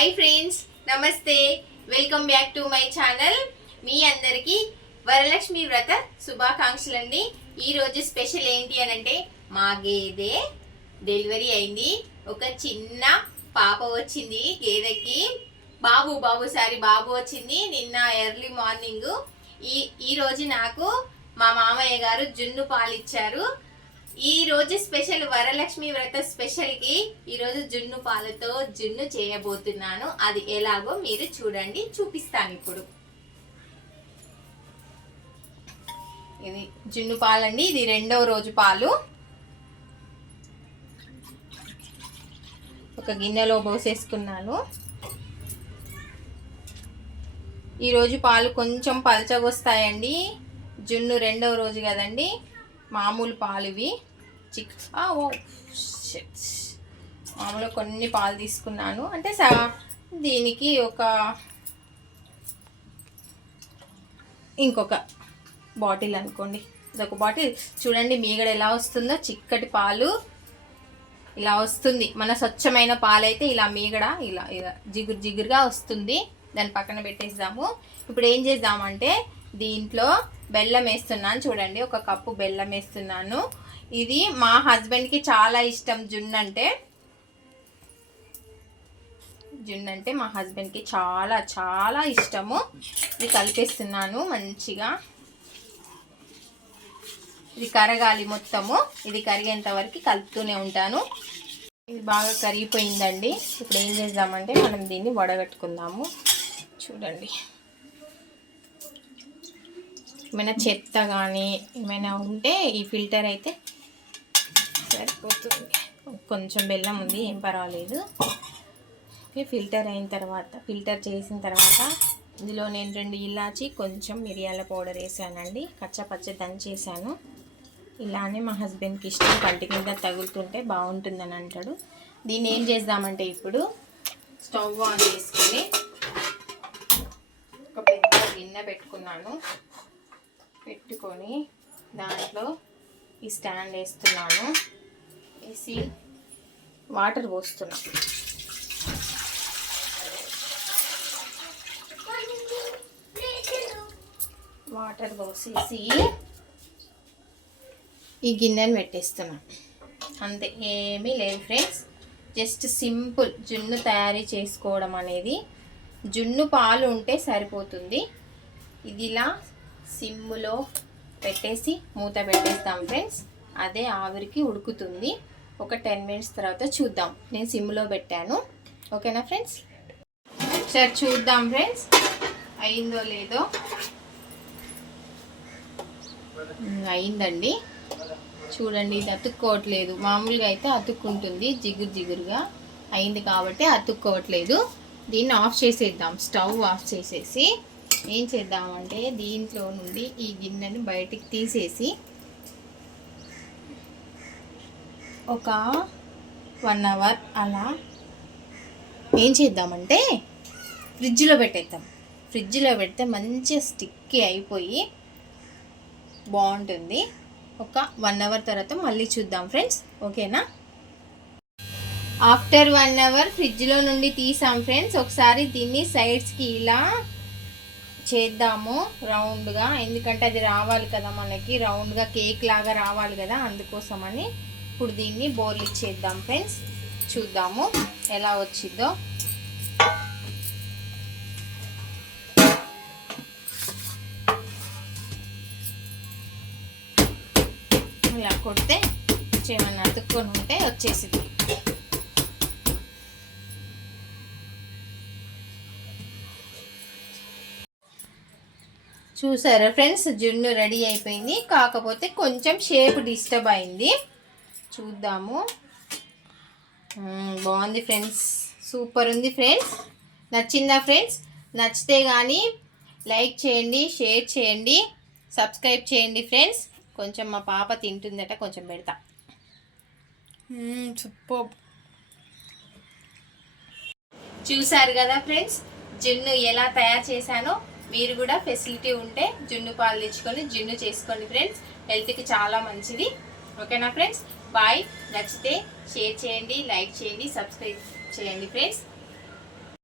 Hi friends, నమస్తే. Welcome back to my channel. మీ అందరికీ వరలక్ష్మి వ్రత శుభాకాంక్షలు అండి. ఈరోజు స్పెషల్ ఏంటి అని అంటే మా గేదె డెలివరీ అయింది. ఒక చిన్న పాప వచ్చింది గేదెకి. బాబు వచ్చింది నిన్న ఎర్లీ మార్నింగ్. ఈ రోజు నాకు మా మామయ్య గారు జున్ను పాలు ఇచ్చారు. ఈ రోజు స్పెషల్ వరలక్ష్మి వ్రత స్పెషల్ కి ఈరోజు జున్ను పాలతో జున్ను చేయబోతున్నాను. అది ఎలాగో మీరు చూడండి, చూపిస్తాను. ఇప్పుడు ఇది జున్ను పాలండి. ఇది 2వ రోజు పాలు. ఒక గిన్నెలో పోసేసుకున్నాను. ఈరోజు పాలు కొంచెం పలచగా వస్తాయండి. జున్ను 2వ రోజు కదండి, మామూలు పాలు ఇవి. మామూలుగా కొన్ని పాలు తీసుకున్నాను. అంటే దీనికి ఇంకొక బాటిల్ అనుకోండి. ఇదొక బాటిల్. చూడండి మీగడ ఎలా వస్తుందో. చిక్కటి పాలు ఇలా వస్తుంది. మన స్వచ్ఛమైన పాలు అయితే ఇలా మీగడ ఇలా జిగురుగా వస్తుంది. దాన్ని పక్కన పెట్టేద్దాము. ఇప్పుడు ఏం చేద్దామంటే దీంట్లో బెల్లం వేస్తున్నాను. చూడండి, 1 కప్పు బెల్లం వేస్తున్నాను. ఇది మా హస్బెండ్కి చాలా ఇష్టం. జున్ను అంటే మా హస్బెండ్కి చాలా చాలా ఇష్టము. ఇది కలిపేస్తున్నాను మంచిగా. ఇది కరగాలి మొత్తము. ఇది కరిగేంత వరకు కలుపుతూనే ఉంటాను. ఇది బాగా కరిగిపోయిందండి. ఇప్పుడు ఏం చేద్దామంటే మనం దీన్ని వడగట్టుకుందాము. చూడండి, ఏమైనా చెత్త కానీ ఏమైనా ఉంటే ఈ ఫిల్టర్ అయితే సరిపోతుంది. కొంచెం బెల్లం ఉంది, ఏం పర్వాలేదు. ఓకే, ఫిల్టర్ చేసిన తర్వాత ఇందులో నేను 2 ఇలాచి, కొంచెం మిరియాల పౌడర్ వేసానండి. కచ్చపచ్చ దంచేసాను. ఇలానే మా హస్బెండ్కి ఇష్టం. కంటి కింద తగులుతుంటే బాగుంటుందని అంటాడు. దీన్ని ఏం చేద్దామంటే ఇప్పుడు స్టవ్ ఆన్ చేసుకొని ఒక పెద్ద గిన్నె పెట్టుకొని దాంట్లో ఈ స్టాండ్ వేస్తున్నాను. వేసి వాటర్ పోస్తున్నా. వాటర్ పోసేసి ఈ గిన్నెని పెట్టేస్తున్నా. అంతే, ఏమీ లేదు ఫ్రెండ్స్. జస్ట్ సింపుల్ జున్ను తయారీ చేసుకోవడం అనేది. జున్ను పాలు ఉంటే సరిపోతుంది. ఇది ఇలా సిమ్ములో పెట్టేసి మూత పెట్టేస్తాం ఫ్రెండ్స్. అదే ఆవిరికి ఉడుకుతుంది. ఒక 10 మినిట్స్ తర్వాత చూద్దాం. నేను సిమ్లో పెట్టాను. ఓకేనా ఫ్రెండ్స్? సరే చూద్దాం ఫ్రెండ్స్, అయిందో లేదో. అయిందండి. చూడండి, ఇది అతుక్కోవట్లేదు. మామూలుగా అయితే అతుక్కుంటుంది, జిగురుగా. అయింది కాబట్టి అతుక్కోవట్లేదు. దీన్ని ఆఫ్ చేసేద్దాం. స్టవ్ ఆఫ్ చేసేసి ఏం చేద్దామంటే దీంట్లో నుండి ఈ గిన్నెని బయటికి తీసేసి ఒక 1 అవర్ అలా ఏం చేద్దామంటే ఫ్రిడ్జ్లో పెట్టేద్దాం. ఫ్రిడ్జ్లో పెడితే మంచిగా స్టిక్కీ అయిపోయి బాగుంటుంది. ఒక 1 అవర్ తర్వాత మళ్ళీ చూద్దాం ఫ్రెండ్స్. ఓకేనా? ఆఫ్టర్ 1 అవర్ ఫ్రిడ్జ్లో నుండి తీసాం ఫ్రెండ్స్. ఒకసారి దీన్ని సైడ్స్కి ఇలా చేద్దాము రౌండ్గా. ఎందుకంటే అది రావాలి కదా మనకి, రౌండ్గా కేక్ లాగా రావాలి కదా, అందుకోసమని. ఇప్పుడు దీన్ని బౌల్ ఇచ్చేద్దాం ఫ్రెండ్స్. చూద్దాము ఎలా వచ్చిందో. ఇలా కొడితే ఏమన్నా అతుక్కొని ఉంటే వచ్చేసింది. చూసారా ఫ్రెండ్స్, జున్ను రెడీ అయిపోయింది. కాకపోతే కొంచెం షేప్ డిస్టర్బ్ అయింది. చూద్దాము. బాగుంది ఫ్రెండ్స్, సూపర్ ఉంది ఫ్రెండ్స్. నచ్చిందా ఫ్రెండ్స్? నచ్చితే కానీ లైక్ చేయండి, షేర్ చేయండి, సబ్స్క్రైబ్ చేయండి ఫ్రెండ్స్. కొంచెం మా పాప తింటుందట, కొంచెం పెడతా. సూపర్. చూసారు కదా ఫ్రెండ్స్, జున్ను ఎలా తయారు చేశానో. మీరు కూడా ఫెసిలిటీ ఉంటే జున్ను పాలు తెచ్చుకొని జున్ను చేసుకోండి ఫ్రెండ్స్. హెల్త్కి చాలా మంచిది. ఓకేనా ఫ్రెండ్స్? బాయ్. నచ్చితే షేర్ చేయండి, లైక్ చేయండి, సబ్స్క్రైబ్ చేయండి ఫ్రెండ్స్.